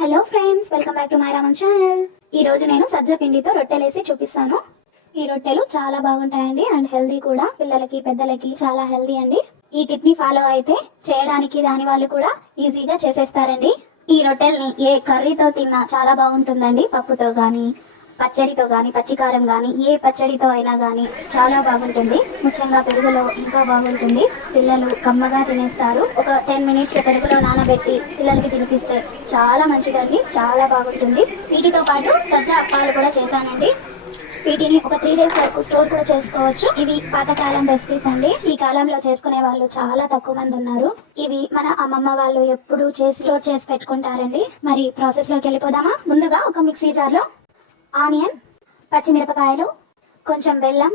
Hello friends, welcome back to my Raman channel. ఈ రోజు నేను సజ్జ పిండితో రొట్టెలేసి చూపిస్తాను. ఈ రొట్టెలు చాలా బాగుంటాయండి అండ్ హెల్దీ కూడా. పిల్లలకి పెద్దలకి చాలా హెల్దీ అండి. ఈ టిప్ ని ఫాలో అయితే చేయడానికి రాని వాళ్ళు కూడా ఈజీగా చేసేస్తారండి. ఈ రొట్టెల్ని ఏ కర్రీతో తిన్నా చాలా బాగుంటుందండి. పప్పుతో గానీ, పచ్చడితో గానీ, పచ్చికారం గానీ, ఏ పచ్చడితో అయినా గానీ చాలా బాగుంటుంది. ముఖ్యంగా పెరుగులో ఇంకా బాగుంటుంది. పిల్లలు కమ్మగా తినేస్తారు. ఒక 10 మినిట్స్ పెరుగులో నానబెట్టి పిల్లలకి తినిపిస్తే చాలా మంచిదండి, చాలా బాగుంటుంది. వీటితో పాటు సజ్జ అప్పాలు కూడా చేశానండి. వీటిని ఒక 3 days వరకు స్టోర్ కూడా చేసుకోవచ్చు. ఇవి పాతకాలం రెసిపీస్ అండి. ఈ కాలంలో చేసుకునే వాళ్ళు చాలా తక్కువ మంది ఉన్నారు. ఇవి మన అమ్మమ్మ వాళ్ళు ఎప్పుడు చేసి స్టోర్ చేసి పెట్టుకుంటారండి. మరి ప్రాసెస్ లోకి వెళ్ళిపోదామా? ముందుగా ఒక మిక్సీ జార్ లో ఆనియన్, పచ్చిమిరపకాయలు, కొంచెం బెల్లం,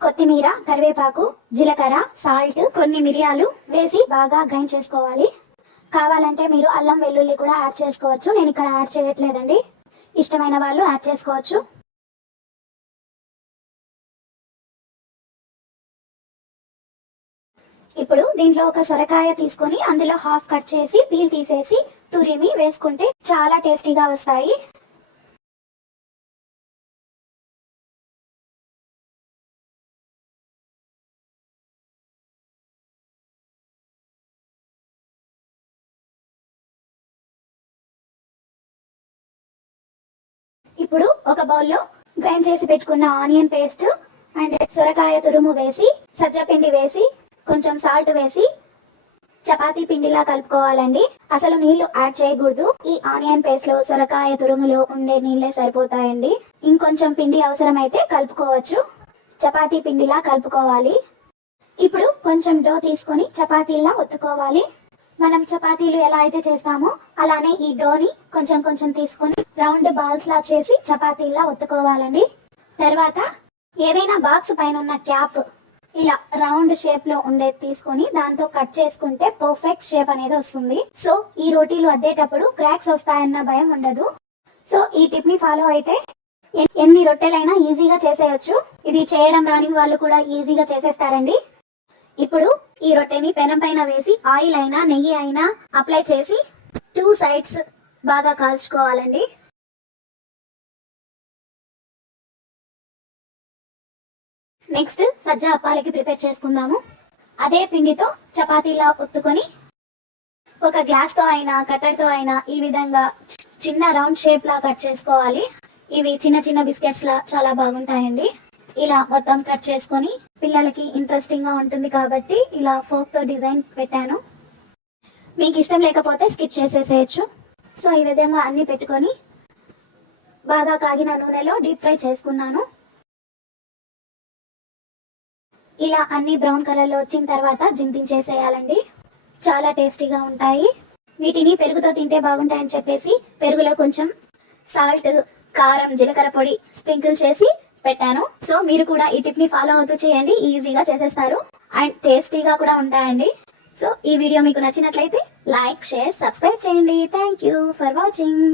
కొత్తిమీర, కరివేపాకు, జీలకర్ర, సాల్ట్, కొన్ని మిరియాలు వేసి బాగా గ్రైండ్ చేసుకోవాలి. కావాలంటే మీరు అల్లం వెల్లుల్లి కూడా యాడ్ చేసుకోవచ్చు. నేను ఇక్కడ యాడ్ చేయట్లేదండి. ఇష్టమైన వాళ్ళు యాడ్ చేసుకోవచ్చు. ఇప్పుడు దీంట్లో ఒక సొరకాయ తీసుకొని అందులో హాఫ్ కట్ చేసి పీల్ తీసేసి తురిమి వేసుకుంటే చాలా టేస్టీగా వస్తాయి. ఇప్పుడు ఒక బౌల్లో గ్రైండ్ చేసి పెట్టుకున్న ఆనియన్ పేస్ట్ అండ్ సొరకాయ తురుము వేసి, సజ్జ పిండి వేసి, కొంచెం సాల్ట్ వేసి చపాతీ పిండిలా కలుపుకోవాలండి. అసలు నీళ్లు యాడ్ చేయకూడదు. ఈ ఆనియన్ పేస్ట్ లో, సొరకాయ తురుములో ఉండే నీళ్లే సరిపోతాయండి. ఇంకొంచెం పిండి అవసరమైతే కలుపుకోవచ్చు. చపాతీ పిండిలా కలుపుకోవాలి. ఇప్పుడు కొంచెం డో తీసుకొని చపాతీలా ఒత్తుకోవాలి. మనం చపాతీలు ఎలా అయితే చేస్తామో అలానే ఈ డోని కొంచెం కొంచెం తీసుకొని రౌండ్ బాల్స్ లా చేసి చపాతీలా ఒత్తుకోవాలండి. తర్వాత ఏదైనా బాక్స్ పైన ఉన్న క్యాప్ ఇలా రౌండ్ షేప్ లో ఉండేది తీసుకొని దాంతో కట్ చేసుకుంటే పర్ఫెక్ట్ షేప్ అనేది వస్తుంది. సో ఈ రోటీలు అద్దేటప్పుడు క్రాక్స్ వస్తాయన్న భయం ఉండదు. సో ఈ టిప్ ని ఫాలో అయితే ఎన్ని రొట్టెలైనా ఈజీగా చేసేయచ్చు. ఇది చేయడం రాని వాళ్ళు కూడా ఈజీగా చేసేస్తారండి. ఇప్పుడు ఈ రొట్టెని పెనం పైన వేసి ఆయిల్ అయినా నెయ్యి అయినా అప్లై చేసి 2 సైడ్స్ బాగా కాల్చుకోవాలండి. నెక్స్ట్ సజ్జ అప్పాలకి ప్రిపేర్ చేసుకుందాము. అదే పిండితో చపాతీలా ఒత్తుకొని ఒక గ్లాస్ తో అయినా కట్టర్ తో అయినా ఈ విధంగా చిన్న రౌండ్ షేప్ లా కట్ చేసుకోవాలి. ఇవి చిన్న చిన్న బిస్కెట్స్ లా చాలా బాగుంటాయండి. ఇలా మొత్తం కట్ చేసుకొని పిల్లలకి ఇంట్రెస్టింగ్ గా ఉంటుంది కాబట్టి ఇలా ఫోక్ తో డిజైన్ పెట్టాను. మీకు ఇష్టం లేకపోతే స్కిప్ చేసేసేయచ్చు. సో ఈ విధంగా అన్ని పెట్టుకొని బాగా కాగిన నూనెలో డీప్ ఫ్రై చేసుకున్నాను. ఇలా అన్ని బ్రౌన్ కలర్ లో వచ్చిన తర్వాత జింతించేసేయాలండి. చాలా టేస్టీగా ఉంటాయి. వీటిని పెరుగుతో తింటే బాగుంటాయని చెప్పేసి పెరుగులో కొంచెం సాల్ట్, కారం, జీలకర్ర పొడి స్ప్రింకిల్ చేసి పెట్టాను. సో మీరు కూడా ఈ టిప్ ని ఫాలో అవుతూ చేయండి. ఈజీగా చేసేస్తారు అండ్ టేస్టీగా కూడా ఉంటాయండి. సో ఈ వీడియో మీకు నచ్చినట్లయితే లైక్, షేర్, సబ్స్క్రైబ్ చేయండి. Thank you for watching.